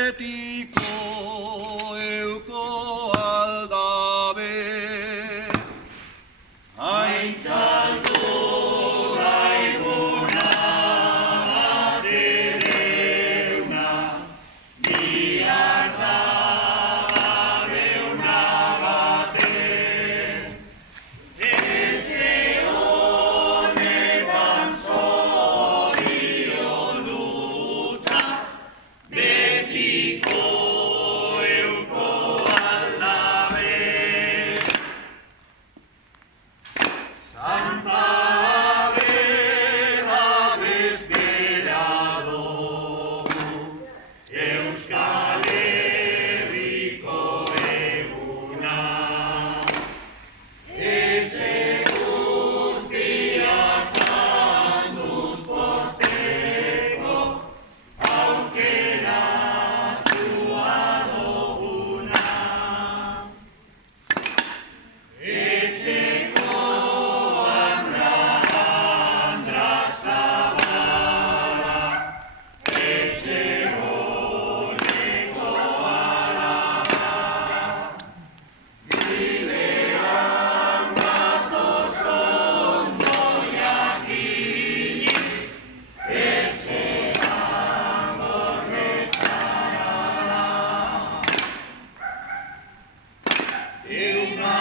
betiko euko aldabe aintzaldu daiguna batereuna bihar da badeuna bate etxe honetan zorion dutza betiko euko aldabe Santa Bera bezpera dugu Euskal Herriko eguna etxe guztiak handuz pozteko aukeratua duguna etxeko andra zabala etxe honeko alaba bidean gatoz ondo jakinik etxean gordezara Euna